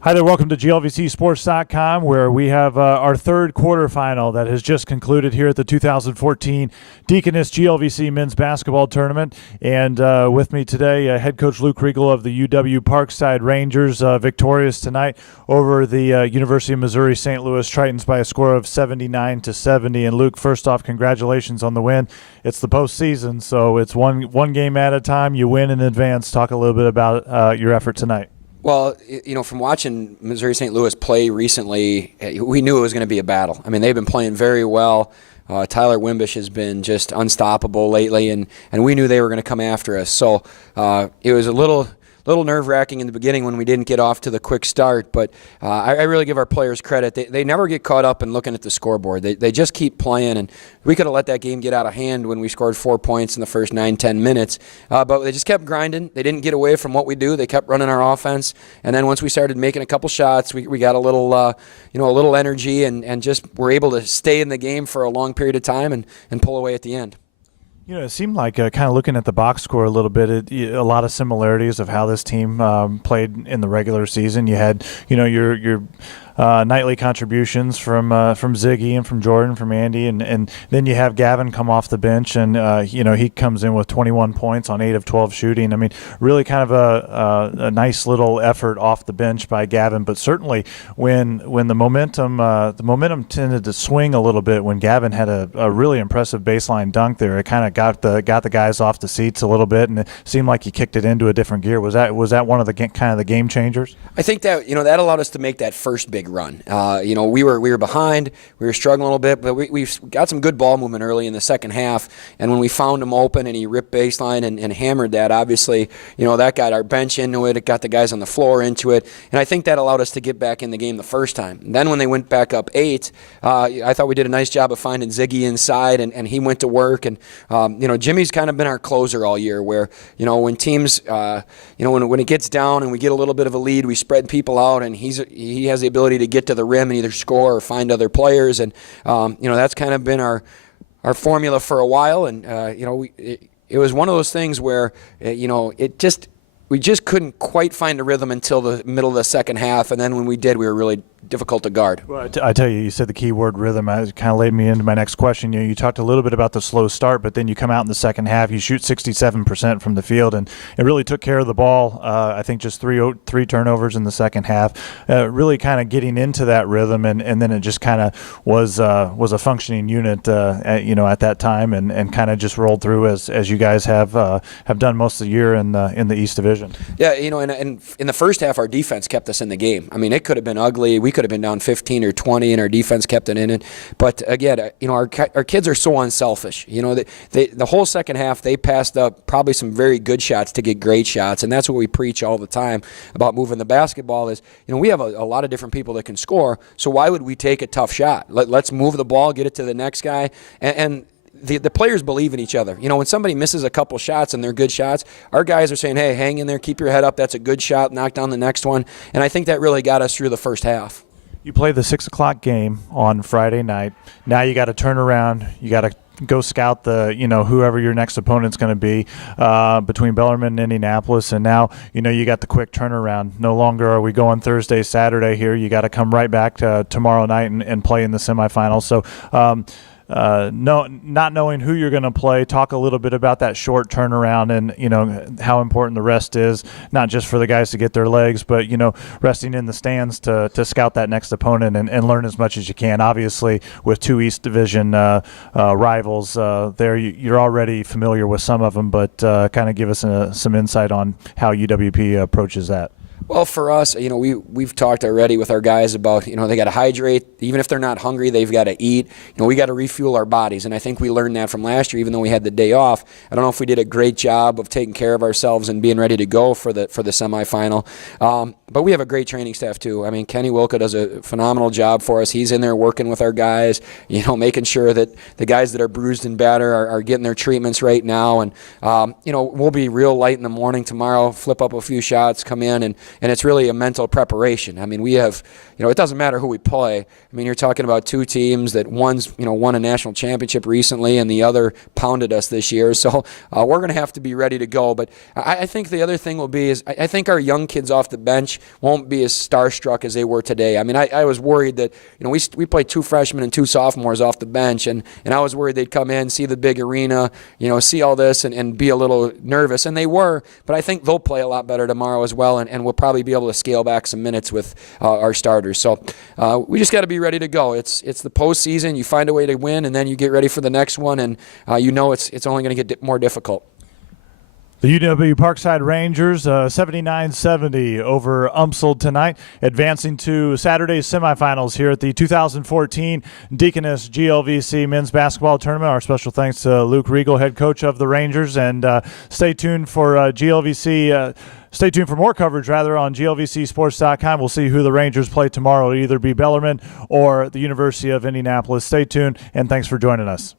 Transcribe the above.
Hi there, welcome to GLVCSports.com, where we have our third quarterfinal that has just concluded here at the 2014 Deaconess GLVC Men's Basketball Tournament. And with me today, head coach Luke Reigel of the UW-Parkside Rangers, victorious tonight over the University of Missouri St. Louis Tritons by a score of 79-70. And Luke, first off, congratulations on the win. It's the postseason, so it's one game at a time. You win in advance. Talk a little bit about your effort tonight. Well, from watching Missouri St. Louis play recently, we knew it was going to be a battle. I mean, they've been playing very well. Tyler Wimbish has been just unstoppable lately, and we knew they were going to come after us. So it was a little nerve-wracking in the beginning when we didn't get off to the quick start, but I really give our players credit. They never get caught up in looking at the scoreboard. They just keep playing, and we could have let that game get out of hand when we scored 4 points in the first 9-10 minutes, but they just kept grinding. They didn't get away from what we do. They kept running our offense, and then once we started making a couple shots, we got a little energy and just were able to stay in the game for a long period of time and pull away at the end. You know, it seemed like kind of looking at the box score a little bit, a lot of similarities of how this team played in the regular season. You had, your nightly contributions from Ziggy and from Jordan, from Andy, and then you have Gavin come off the bench, and he comes in with 21 points on 8 of 12 shooting. I mean, really kind of a nice little effort off the bench by Gavin. But certainly when the momentum tended to swing a little bit when Gavin had a really impressive baseline dunk there. It kind of got the guys off the seats a little bit, and it seemed like he kicked it into a different gear. Was that one of the kind of the game changers? I think that that allowed us to make that first big run. We were behind, we were struggling a little bit, but we've got some good ball movement early in the second half. And when we found him open and he ripped baseline and hammered that, obviously, that got our bench into it. It got the guys on the floor into it, and I think that allowed us to get back in the game the first time. And then when they went back up 8, I thought we did a nice job of finding Ziggy inside, and he went to work. And Jimmy's kind of been our closer all year, where when teams, when it gets down and we get a little bit of a lead, we spread people out, and he has the ability to get to the rim and either score or find other players, and that's kind of been our formula for a while. And it was one of those things where we just couldn't quite find a rhythm until the middle of the second half, and then when we did, we were really difficult to guard. Well, I tell you said the key word rhythm. It kind of laid me into my next question. You talked a little bit about the slow start, but then you come out in the second half, you shoot 67% from the field, and it really took care of the ball. I think just three turnovers in the second half, really kind of getting into that rhythm, and then it just kind of was a functioning unit, at that time, and kind of just rolled through as you guys have done most of the year in the East Division. Yeah, and in the first half, our defense kept us in the game. I mean, it could have been ugly. We could have been down 15 or 20, and our defense kept it in it. But again, our kids are so unselfish. The whole second half, they passed up probably some very good shots to get great shots, and that's what we preach all the time about moving the basketball. Is we have a lot of different people that can score. So why would we take a tough shot? Let's move the ball, get it to the next guy, and the players believe in each other. When somebody misses a couple shots and they're good shots, our guys are saying, hey, hang in there, keep your head up, that's a good shot, knock down the next one. And I think that really got us through the first half. You play the 6 o'clock game on Friday night. Now you got to turn around. You got to go scout whoever your next opponent's going to be between Bellarmine and Indianapolis. And now, you got the quick turnaround. No longer are we going Thursday, Saturday here. You got to come right back to tomorrow night and play in the semifinals. So, not knowing who you're going to play, talk a little bit about that short turnaround and how important the rest is, not just for the guys to get their legs, but resting in the stands to scout that next opponent and learn as much as you can. Obviously, with 2 East Division rivals there, you're already familiar with some of them, but kind of give us some insight on how UWP approaches that. Well, for us, we've talked already with our guys about, they got to hydrate. Even if they're not hungry, they've got to eat. We got to refuel our bodies, and I think we learned that from last year, even though we had the day off. I don't know if we did a great job of taking care of ourselves and being ready to go for the semifinal. But we have a great training staff, too. I mean, Kenny Wilka does a phenomenal job for us. He's in there working with our guys, making sure that the guys that are bruised and battered are getting their treatments right now. And, we'll be real light in the morning tomorrow, flip up a few shots, come in, and it's really a mental preparation. I mean, we have, it doesn't matter who we play. I mean, you're talking about 2 teams that one's, won a national championship recently and the other pounded us this year. So we're going to have to be ready to go. But I think the other thing will be is I think our young kids off the bench, bench won't be as starstruck as they were today. I mean, I was worried that, we played 2 freshmen and 2 sophomores off the bench, and I was worried they'd come in, see the big arena, see all this and be a little nervous, and they were, but I think they'll play a lot better tomorrow as well, and we'll probably be able to scale back some minutes with our starters. So we just got to be ready to go. It's the postseason. You find a way to win, and then you get ready for the next one, and it's only going to get more difficult. The UW-Parkside Rangers 79-70 over UMSL tonight, advancing to Saturday's semifinals here at the 2014 Deaconess GLVC Men's Basketball Tournament. Our special thanks to Luke Reigel, head coach of the Rangers, and stay tuned for GLVC. Stay tuned for more coverage, on glvcsports.com. We'll see who the Rangers play tomorrow. It'll either be Bellarmine or the University of Indianapolis. Stay tuned, and thanks for joining us.